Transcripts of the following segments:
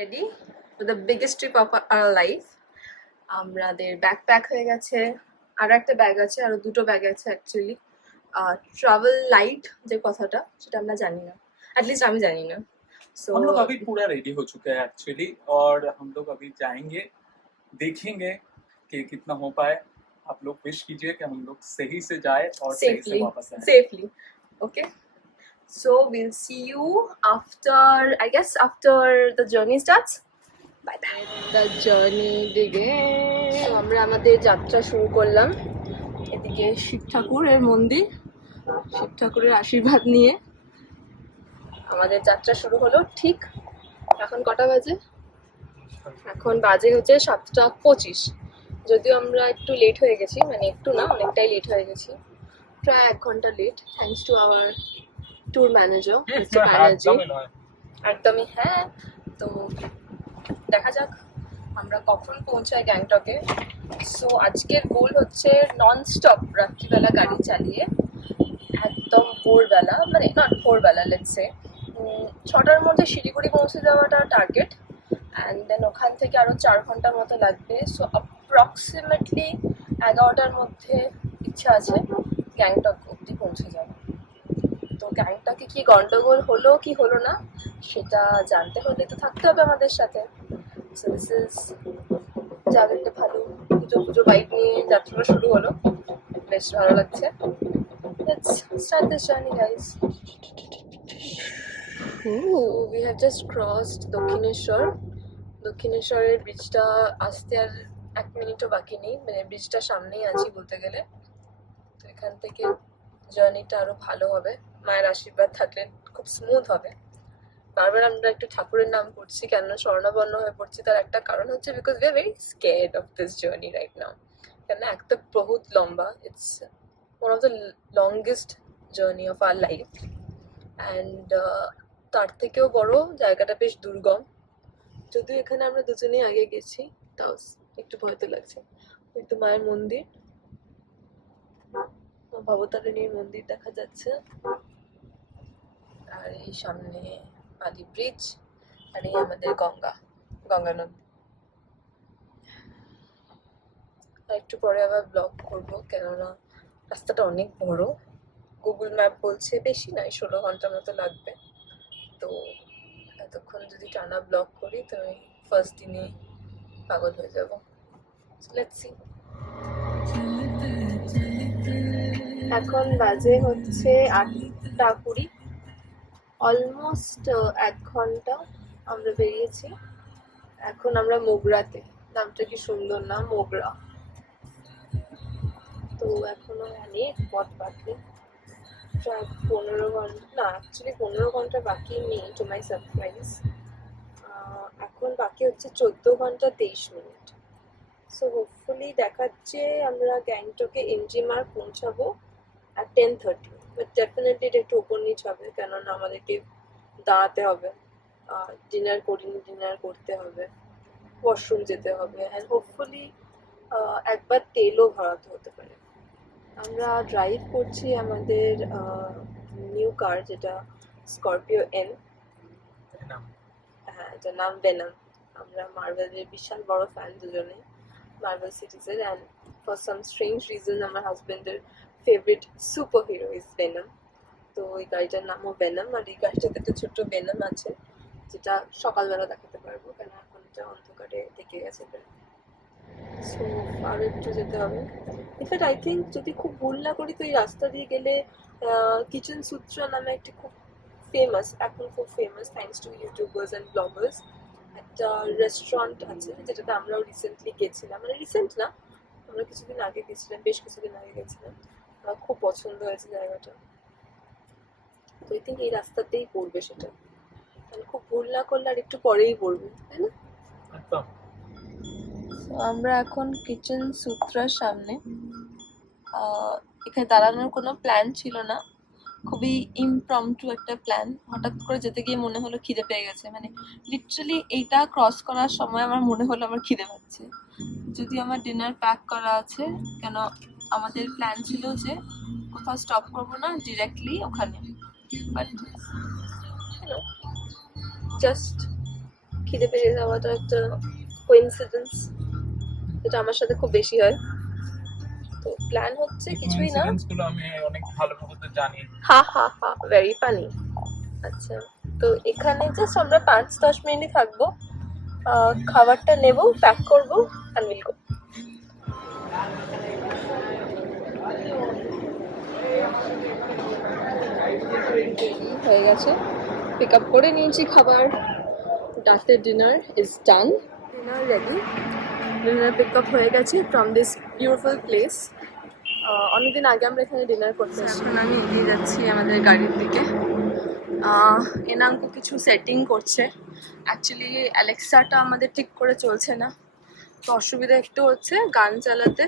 ready for the biggest trip of our life. আমাদের backpack হয়ে গেছে, আরো একটা ব্যাগ আছে, আরো দুটো ব্যাগ আছে অ্যাকচুয়ালি। ট্রাভেল লাইট যে কথাটা সেটা আমরা জানি না, অ্যাটলিস্ট আমি জানি না। সো हम लोग अभी पूरा रेडी हो चुके हैं एक्चुअली, और हम लोग अभी जाएंगे, देखेंगे कि कितना हो पाए। आप लोग विश कीजिए कि हम लोग सही से जाए और सही से वापस आए। safely. Okay. So we'll see you after, I guess, after the journey starts. Bye bye. The journey begins. So আমরা আমাদের যাত্রা শুরু করলাম। এদিকে শিব ঠাকুরের মন্দির, শিব ঠাকুরের আশীর্বাদ নিয়ে আমাদের যাত্রা শুরু হলো। ঠিক এখন কটা বাজে? এখন বাজে হচ্ছে 7:25। যদিও আমরা একটু লেট হয়ে গেছি, মানে একটু না, অনেকটাই লেট হয়ে গেছি, প্রায় 1 ঘন্টা late, thanks to our tour manager mister Banerjee. একদমই হ্যাঁ। তো দেখা যাক আমরা কখন পৌঁছাই গ্যাংটকে। সো আজকের গোল হচ্ছে নন স্টপ রাত্রিবেলা গাড়ি চালিয়ে একদম ভোরবেলা, মানে নট ভোরবেলা, লেটসে 6টার মধ্যে শিলিগুড়ি পৌঁছে যাওয়াটা টার্গেট। অ্যান্ড দেন ওখান থেকে আরও 4 ঘন্টার মতো লাগবে। সো অ্যাপ্রক্সিমেটলি 11টার মধ্যে ইচ্ছা আছে গ্যাংটক অবধি পৌঁছে যাওয়া। তো গ্যাংটকে কি গন্ডগোল হলো কি হলো না সেটা জানতে হলে তো থাকতে হবে আমাদের সাথে। সো দিস ইজ জায়গাটা ভালো, পুজো পুজো বাইক নিয়ে যাত্রাটা শুরু হলো, বেশ ভালো লাগছে। Let's start this journey, guys. We have just crossed Dakshineswar. দক্ষিণেশ্বরের ব্রিজটা আসতে আর 1 মিনিটও বাকি নেই, মানে ব্রিজটা সামনেই আছি বলতে গেলে। তো এখান থেকে জার্নিটা আরো ভালো হবে, মায়ের আশীর্বাদ থাকলে খুব স্মুথ হবে। বারবার আমরা একটু ঠাকুরের নাম করছি, কেন স্বর্ণবর্ণ হয়ে পড়ছি, তার একটা কারণ হচ্ছে because we are very scared of this journey right now. কেন এক তো বহুত লম্বা, it's one of the longest journey of our life, and তার থেকেও বড় জায়গাটা বেশ দুর্গম। যদিও এখানে আমরা দুজনেই আগে গেছি, তাও একটু ভয় তো লাগছে। কিন্তু মায়ের মন্দির, ভবতারিণীর মন্দির দেখা যাচ্ছে, আর এই সামনে বালি ব্রিজ, আর এই আমাদের গঙ্গা নদী। আর একটু পরে আবার ব্লগ করবো, কেননা রাস্তাটা অনেক বড়। গুগল ম্যাপ বলছে বেশি নয় 16 ঘন্টার মতো লাগবে। তো এতক্ষণ যদি টানা ব্লগ করি তো আমি ফার্স্ট দিনে পাগল হয়ে যাবো। Let's see. এখন বাজে হচ্ছে 8:20, অলমোস্ট 1 ঘন্টা আমরা বেরিয়েছি। এখন আমরা মোগরাতে, নামটা কি সুন্দর না, মোগরা। তো এখনো অনেক পথ বাকি, প্রায় 15 ঘন্টা, না অ্যাকচুয়ালি 15 ঘন্টা বাকি নেই, টু মাই সারপ্রাইজ। এখন বাকি হচ্ছে 14 ঘন্টা 23 মিনিট। সো হোপফুলি দেখাচ্ছে আমরা গ্যাংটকে এনজিমার পৌঁছাবো at 10:30, বাট ডেফিনেটলি এটা একটু ওপর নিচ হবে, কেননা আমাদেরকে দাঁড়াতে হবে, ডিনার করিনি, ডিনার করতে হবে, ওয়াশরুম যেতে হবে, অ্যান্ড হোপফুলি একবার তেলও ভরাতে হতে পারে। আমরা ড্রাইভ করছি আমাদের নিউ কার, যেটা স্করপিও এন। হ্যাঁ, এটার নাম ভেনাম। আমরা মার্ভেলের বিশাল বড় ফ্যান দুজনে, মার্ভেল সিরিজের, and for some strange reason আমার হাজবেন্ডের favourite super hero is venom. তো এই গাড়িটার নামও ভেনাম, আর এই গাড়িটাতে একটা ছোট্ট ভেনাম আছে, যেটা সকালবেলা দেখাতে পারবো, কেন এখন এটা অন্ধকারে থেকে গেছে। সো আরও একটু যেতে হবে। ইনফ্যাক্ট আই থিঙ্ক যদি খুব ভুল না করি তো এই রাস্তা দিয়ে গেলে কিচেন সূত্রা নামে একটি খুব ফেমাস, এখন খুব famous thanks to YouTubers and Bloggers, একটা রেস্টুরেন্ট আছে যেটাতে আমরাও রিসেন্টলি গেছিলাম, মানে রিসেন্ট না, আমরা কিছুদিন আগে গেছিলাম, বেশ কিছুদিন আগে গেছিলাম। খুব পছন্দ হয়েছে জায়গাটা। তো আই থিঙ্ক এই রাস্তাতেই পড়বে সেটা, মানে খুব ভুল না করলে আর একটু পরেই পড়বে, তাই না? একদম। আমরা এখন কিচেন সূত্রার সামনে। এখানে দাঁড়ানোর কোনো প্ল্যান ছিল না, খুবই ইমপ্রম্পটু একটা প্ল্যান। হঠাৎ করে যেতে গিয়ে মনে হলো খিদে পেয়ে গেছে, মানে লিটারালি এইটা ক্রস করার সময় আমার মনে হলো আমার খিদে পাচ্ছে। যদি আমার ডিনার প্যাক করা আছে, কেন আমাদের প্ল্যান ছিল যে কোথাও স্টপ করবো না, ডিরেক্টলি ওখানে, বাট জাস্ট খিদে পেয়ে যাওয়াটা একটা কোইন্সিডেন্স, যেটা আমার সাথে খুব বেশি হয়। তো প্ল্যান হচ্ছে কিছুই না। কোইন্সিডেন্স গুলো আমি অনেক ভালোভাবে তো জানি। হা হা হা, ভেরি ফানি। আচ্ছা, তো এখানে জাস্ট আমরা 5-10 মিনিট থাকবো, খাবারটা নেব, প্যাক করবো, অ্যান্ড উইল গো। হয়ে গেছে, পিক আপ করে নিয়েছি খাবার। রাতের dinner is done, dinner ready. Dinner pick up হয়ে গেছে ফ্রম দিস বিউটিফুল প্লেস। অনেকদিন আগে আমরা এখানে ডিনার করতে এসেছি। এখন আমি এগিয়ে যাচ্ছি আমাদের গাড়ির দিকে। এনাঙ্কু কিছু সেটিং করছে। অ্যাকচুয়ালি অ্যালেক্সাটা আমাদের ঠিক করে চলছে না, তো অসুবিধা একটু হচ্ছে গান চালাতে,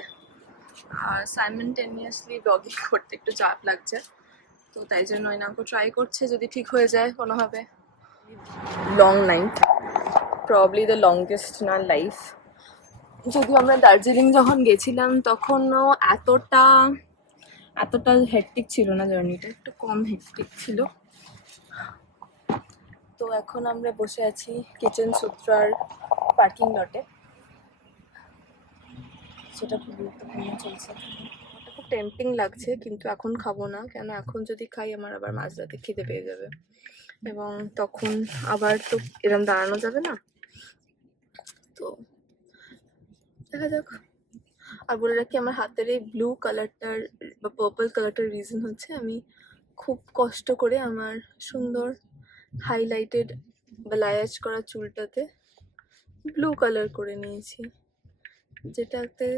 আর সাইমেন্টেনিয়াসলি ব্লগিং করতে একটু চাপ লাগছে। তো তাই জন্য এনাঙ্কু ট্রাই করছে, যদি ঠিক হয়ে যায় কোনোভাবে। Long night, probably the longest in our life. যদিও আমরা দার্জিলিং যখন গেছিলাম তখনও এতটা হেক্টিক ছিল না, জার্নিটা একটু কম হেক্টিক ছিল। তো এখন আমরা বসে আছি কিচেন সূত্রার পার্কিং লটে, সেটা খুব গুরুত্বপূর্ণ চলছে। এটা খুব টেম্পটিং লাগছে, কিন্তু এখন খাবো না, কেন এখন যদি খাই আমার আবার মাঝরাতে খিদে পেয়ে যাবে, এবং তখন আবার তো এরম দাঁড়ানো যাবে না। তো দেখা যাক। আর বলে রাখি, আমার হাতের এই ব্লু কালারটার বা পার্পল কালারটার রিজন হচ্ছে আমি খুব কষ্ট করে আমার সুন্দর হাইলাইটেড বালায়াজ করা চুলটাতে ব্লু কালার করে নিয়েছি, যেটাতে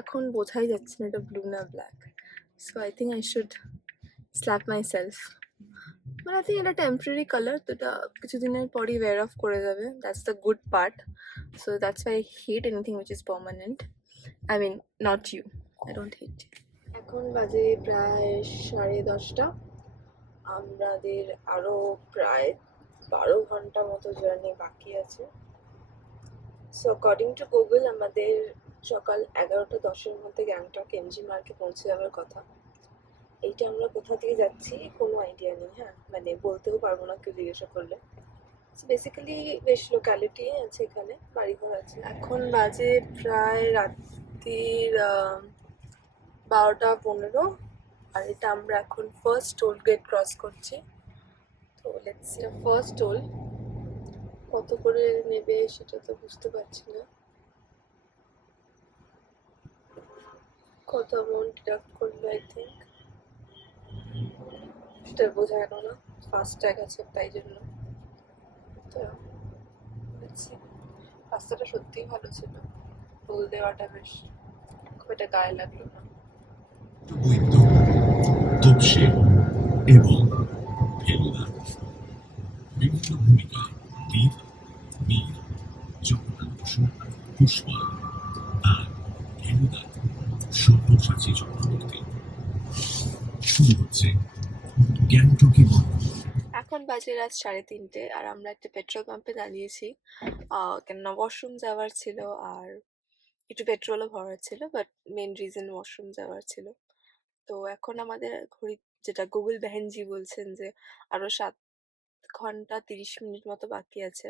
এখন বোঝাই যাচ্ছে না এটা ব্লু না black. So I think I should slap my self. মানে আই থিঙ্ক এটা টেম্পোরারি কালার, তো এটা কিছুদিনের পরই ওয়্যার অফ করে যাবে, that's the good part. So that's why I hate anything which is permanent. I mean, not you. I don't hate you. এখন বাজে প্রায় 10:30। আমাদের আরো প্রায় 12 ঘন্টা মতো জার্নি বাকি আছে। সো অ্যাকর্ডিং টু গুগল আমাদের সকাল 11:10-এর মধ্যে গ্যাংটক এমজি মার্কে পৌঁছে যাওয়ার কথা। এইটা আমরা কোথা থেকে যাচ্ছি কোনো আইডিয়া নেই, হ্যাঁ, মানে বলতেও পারবো না কেউ জিজ্ঞাসা করলে। বেসিক্যালি বেশ লোকালিটি আছে এখানে, বাড়িঘর আছে। এখন বাজে প্রায় রাত্রির 12:15, আর এটা আমরা এখন ফার্স্ট টোল গেট ক্রস করছি। তো লেটস সি ফার্স্ট টোল কত করে নেবে সেটা তো বুঝতে পারছি না, কত অ্যামাউন্ট ডিডাক্ট করবে। আই থিঙ্ক সেটা বোঝা গেল না, ফাস্ট ট্যাগ আছে তাই জন্য। তো রাস্তাটা সত্যিই ভালো ছিল, টোল দেওয়াটা বেশ খুব একটা গায়ে লাগলো না। বৈদ্য, তোপসে এবং ফেলুদা বিভিন্ন ভূমিকা বীর, বীর, জগন্নাথ বসু, পুষ্পা আর ফেলুদা সব্যসাচী চক্রবর্তী। শুরু হচ্ছে গ্যাংটকে গল্প। এখন বাজে রাত 3:30, আর আমরা একটা পেট্রোল পাম্পে দাঁড়িয়েছি, কেননা ওয়াশরুম যাওয়ার ছিল আর একটু পেট্রোলও ভরার ছিল, বাট মেন রিজন ওয়াশরুম যাওয়ার ছিল। তো এখন আমাদের ঘড়ি, যেটা গুগল বেহেনজি বলছেন যে আরো 7 ঘন্টা 30 মিনিট মতো বাকি আছে।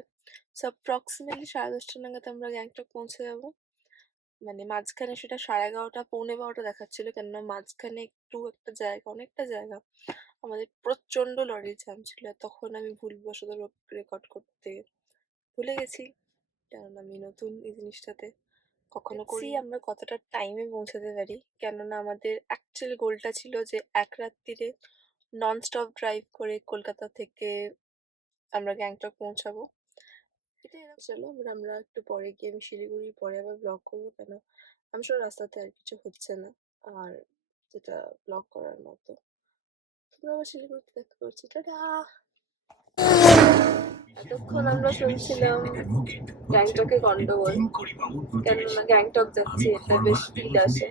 সো অ্যাপ্রক্সিমেটলি 10:30 নাগাদ আমরা গ্যাংটক পৌঁছে যাবো। মানে মাঝখানে সেটা 11:30 পৌনে 12টা দেখাচ্ছিল, কেননা মাঝখানে একটু একটা জায়গা, অনেকটা জায়গা আমাদের প্রচন্ড লরির জ্যাম ছিল। তখন আমি ভুলবশত রেকর্ড করতে ভুলে গেছি, কারণ আমি নতুন এই জিনিসটাতে, কখনো করি আমরা কতটা টাইমে পৌঁছাতে পারি। কেননা আমাদের অ্যাকচুয়াল গোলটা ছিল যে এক রাত্রিরে নন স্টপ ড্রাইভ করে কলকাতা থেকে আমরা গ্যাংটক পৌঁছাবো। এটাই চলো, আমরা একটু পরে গিয়ে আমি শিলিগুড়ির পরে আবার ব্লগ করবো, কেন আমি সব রাস্তাতে আর কিছু হচ্ছে না আর যেটা ব্লগ করার মতো। তোমরা আবার শিলিগুড়িতে দেখা করছি, টাটা। এতক্ষণ আমরা শুনছিলাম গ্যাংটকে গন্ডগোল, কেননা গ্যাংটক যাচ্ছি এটা বেশ ফিল আসে,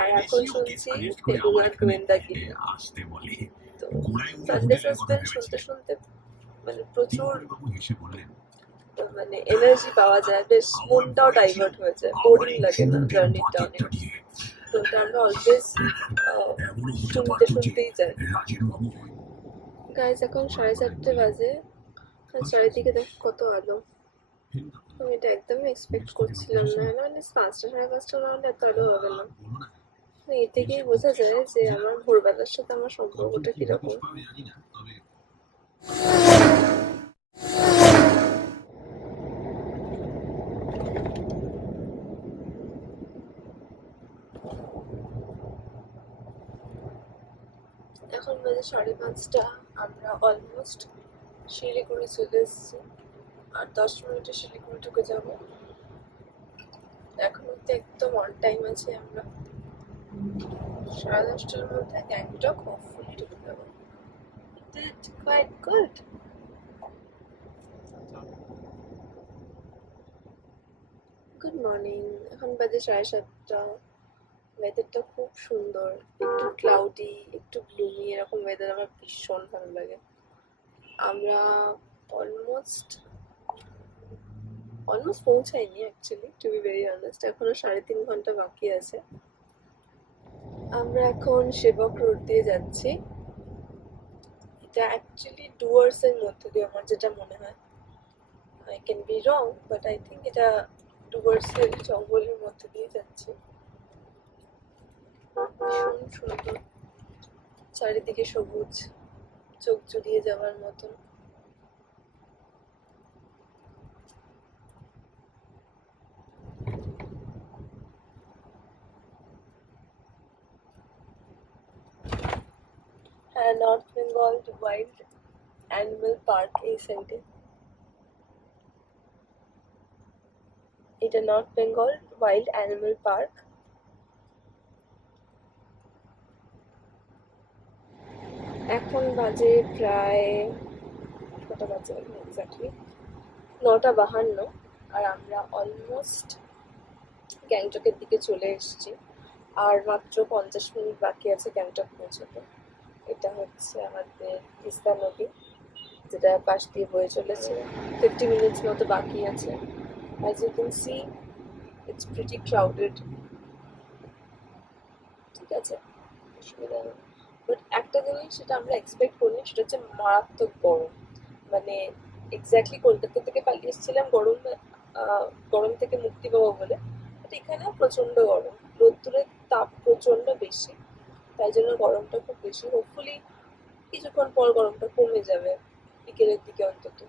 আর এখন শুনছি ফেলুদার গোয়েন্দাগিরি। তো সানডে সাসপেন্স শুনতে শুনতে মানে প্রচুর মানে এনার্জি পাওয়া যায়, বেশ মনটাও ডাইভার্ট হয়ে যায়, বোরিং লাগে না জার্নিটা অনেক। তো এটা আমরা অলওয়েজ শুনতেই যাই। গাইজ এখন 4:30 বাজে, আর চারিদিকে দেখ কত আলো, ফেলুদা আমি এটা একদমই এক্সপেক্ট করছিলাম না, মানে 5টা 5:30 না হলে এত আলো হবে না। বলো না মানে এ থেকেই বোঝা যায় যে আমার ভোরবেলার সাথে আমার সম্পর্কটা কখন কি কিরকম। হদিশ পাবে জানি না, তবে এখন বাজে 5:30, আমরা অলমোস্ট শিলিগুড়ি চলে এসেছি। আর 10 মিনিটে শিলিগুড়ি ঢুকে যাব। এখন অব্দি একদম অন টাইম আছি আমরা। 10:30টার মধ্যে গ্যাংটক হোপফুলি ঢুকে যাবো। Did quite good. Good morning, এখন বাজে 7:30। ওয়েদারটা খুব সুন্দর, একটু ক্লাউডি একটু গ্লুমি, এরকম ওয়েদার আমার ভীষণ ভালো লাগে। আমরা অলমোস্ট পৌঁছাইনি actually, to be very honest, এখনো 3.5 ঘন্টা বাকি আছে। আমরা এখন সেবক রোড দিয়ে যাচ্ছি। এটা অ্যাকচুয়ালি ডুয়ার্স এর মধ্যে দিয়ে, আমার যেটা মনে হয়, I can be wrong, but I think এটা ডুয়ার্স এর জঙ্গলের মধ্যে দিয়ে যাচ্ছি। ভীষণ সুন্দর, চারিদিকে সবুজ, চোখ জুড়িয়ে যাওয়ার মতন। হ্যাঁ, north Bengal wild animal park এই সাইডে। এটা north Bengal wild animal park. এখন বাজে প্রায় কটা বাজে এক্স্যাক্টলি 9:52, আর আমরা অলমোস্ট গ্যাংটকের দিকে চলে এসেছি। আর মাত্র 50 মিনিট বাকি আছে গ্যাংটক পৌঁছাতে। এটা হচ্ছে আমাদের তিস্তা নদী, যেটা পাশ দিয়ে বয়ে চলেছে। 50 মিনিটস মতো বাকি আছে। As you can see, it's pretty crowded. ঠিক আছে, অসুবিধা নেই। বাট একটা জিনিস সেটা আমরা এক্সপেক্ট করিনি, সেটা হচ্ছে মারাত্মক গরম। মানে এক্স্যাক্টলি কলকাতা থেকে পালিয়ে এসেছিলাম গরম থেকে মুক্তি পাবো বলে, বাট এখানে প্রচন্ড গরম, রোদ্দুরের তাপ প্রচন্ড বেশি, তাই জন্য গরমটা খুব বেশি। হোপফুলি কিছুক্ষণ পর গরমটা কমে যাবে, বিকেলের দিকে অন্তত।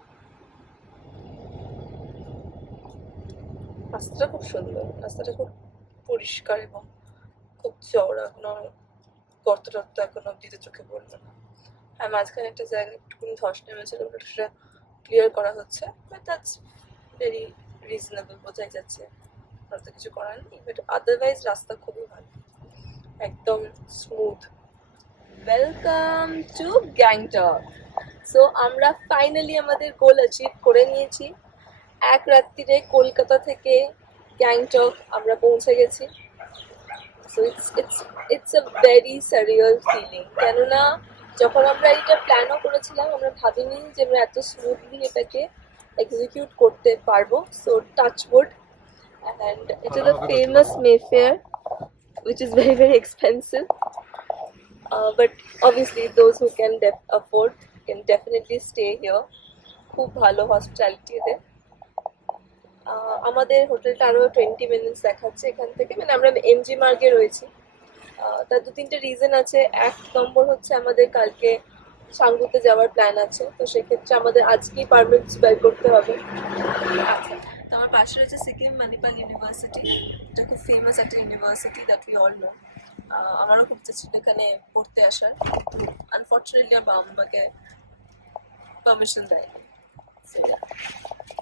রাস্তাটা খুব সুন্দর, রাস্তাটা খুব পরিষ্কার এবং খুব চওড়া, কোনো গর্ত টর্ত এখন অব্দি তো চোখে পড়লো না। আর মাঝখানে একটা জায়গায় একটুখানি ধস নেমেছিল, সেটা ক্লিয়ার করা হচ্ছে, বাট দ্যাটস ভেরি রিজনেবল, বোঝাই যাচ্ছে হয়তো কিছু করার নেই। বাট আদারওয়াইজ রাস্তা খুবই ভালো, একদম smooth. Welcome to Gangtok. So আমরা ফাইনালি আমাদের গোল অ্যাচিভ করে নিয়েছি। এক রাত্রিরে কলকাতা থেকে গ্যাংটক আমরা পৌঁছে গেছি। So it's a very surreal feeling. কেননা যখন আমরা এটা প্ল্যানও করেছিলাম, আমরা ভাবিনি যে আমরা এত স্মুথলি এটাকে এক্সিকিউট করতে পারবো। So touch wood. অ্যান্ড এটা the famous Mayfair, which is very very expensive. But obviously those who can afford can definitely stay here. খুব ভালো হসপিটালিটি এদের। আমাদের হোটেলটা আরও 20 মিনিটস দেখাচ্ছে এখান থেকে, মানে আমরা এমজি মার্গে রয়েছি। তার 2-3টে রিজন আছে। 1 নম্বর হচ্ছে আমাদের কালকে সাঙ্গুতে যাওয়ার প্ল্যান আছে, তো সেক্ষেত্রে আমাদের আজকেই পারমিটস বের করতে হবে। আচ্ছা, তো আমার পাশে রয়েছে সিকিম মণিপাল ইউনিভার্সিটি, এটা খুব ফেমাস একটা university, that we all know. আমারও খুব ইচ্ছে ছিল এখানে পড়তে আসার, কিন্তু আনফর্চুনেটলি আমার বাবা আমাকে পারমিশন দেয়নি।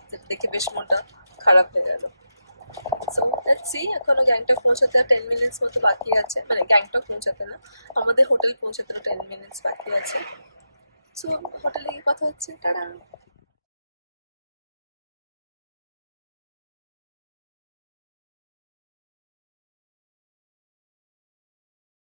যেটা দেখে বেশ মনটা খারাপ হয়ে গেল। সো লেটস সি, এখনো গ্যাংটক পৌঁছাতে 10 মিনিটস মতো বাকি আছে, মানে গ্যাংটক পৌঁছাতে না, আমাদের হোটেল পৌঁছাতে 10 মিনিটস বাকি আছে। সো হোটেলে গিয়ে কথা হচ্ছে, টাটা।